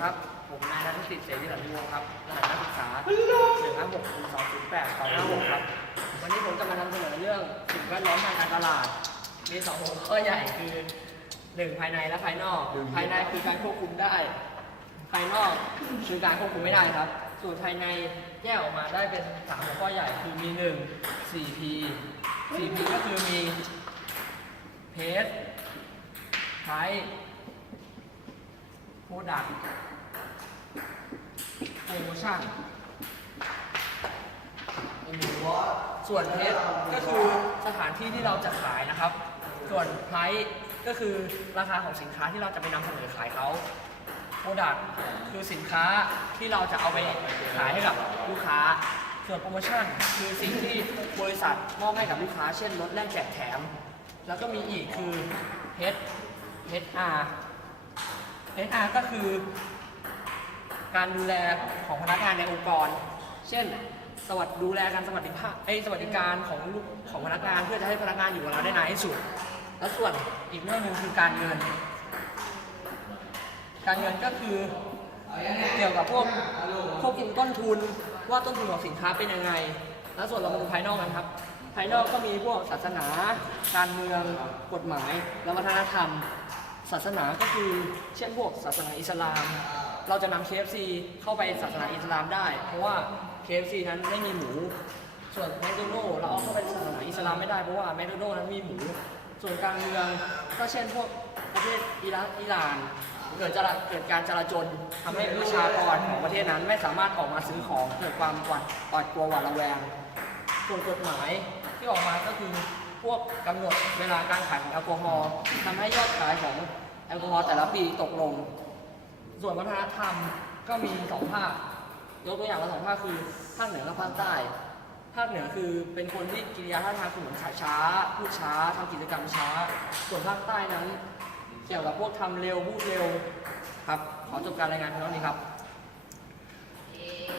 ครับ ผมนายนัทสิทธิ์เสรีสันติวงศ์ครับรหัสนักศึกษาหนึ่งห้าหกสองศูนย์แปดสองห้าหกครับ วันนี้ผมจะมานำเสนอเรื่องสิ่งแวดล้อมทางการตลาด มีสองหัวข้อใหญ่คือหนึ่งภายในและภายนอก ภายในคือการควบคุมได้ ภายนอกคือการควบคุมไม่ได้ครับ ส่วนภายในแยกออกมาได้เป็นสามหัวข้อใหญ่คือมีหนึ่ง 4P 4P ก็คือมีเพจไพโปร ดักต์โปรโมชั่นส่วนเพจก็คือสถานที่ที่เราจะขายนะครับ ส่วนไพรก็คือราคาของสินค้าที่เราจะไปนำเสนอขายเขาโปรดักคือสินค้าที่เราจะเอาไปขายให้กับลูกค้า ส่วนโปรโมชั่นคือสิ่งที่บริษัทมอบให้กับลูกค้า เช่นลดแลกแจกแถม แล้วก็มีอีกคือ H HR HR ก็คือ การดูแลของพนักงานในองค์กร เช่น สวัสดดูแลการสวัสดิภาพเอ้สวัสดิการของลูกของพนักงานเพื่อจะให้พนักงานอยู่กับเราได้นานที่สุด และส่วนอีกเรื่องหนึ่งคือการเงิน การเงินก็คือเกี่ยวกับพวกควบคุมต้นทุนว่าต้นทุนของสินค้าเป็นยังไง แล้วส่วนเรามาดูภายนอกกันครับ ภายนอกก็มีพวกศาสนา การเมือง กฎหมาย และวัฒนธรรม ศาสนาก็คือเช่นพวกศาสนาอิสลาม เราจะนำ KFC เข้าไปศาสนาอิสลามได้ เพราะว่า KFC นั้นไม่มีหมู ส่วนแมคโดนัลเราเอาเข้าไปศาสนาอิสลามไม่ได้เพราะว่าแมคโดนัลนั้นมีหมู ส่วนการเมืองก็เช่นพวกประเทศอิรักอิหร่านเกิดจราเกิดการจราจนทำให้ประชากรของประเทศนั้นไม่สามารถออกมาซื้อของเกิดความหวาดหวาดกลัวหวาดระแวงส่วนกฎหมายที่ออกมาก็คือ พวกกำหนดเวลาการขายของแอลกอฮอล์ทำให้ยอดขายของแอลกอฮอล์แต่ละปีตกลง ส่วนวัฒนธรรมก็มีสองภาค ยกตัวอย่างละสองภาคคือภาคเหนือกับภาคใต้ ภาคเหนือคือเป็นคนที่กิริยาท่าทางคือเหมือนขาช้า พูดช้าทำกิจกรรมช้า ส่วนภาคใต้นั้น เกี่ยวกับพวกทำเร็วพูดเร็วครับ ขอจบการรายงานเพียงเท่านี้ครับ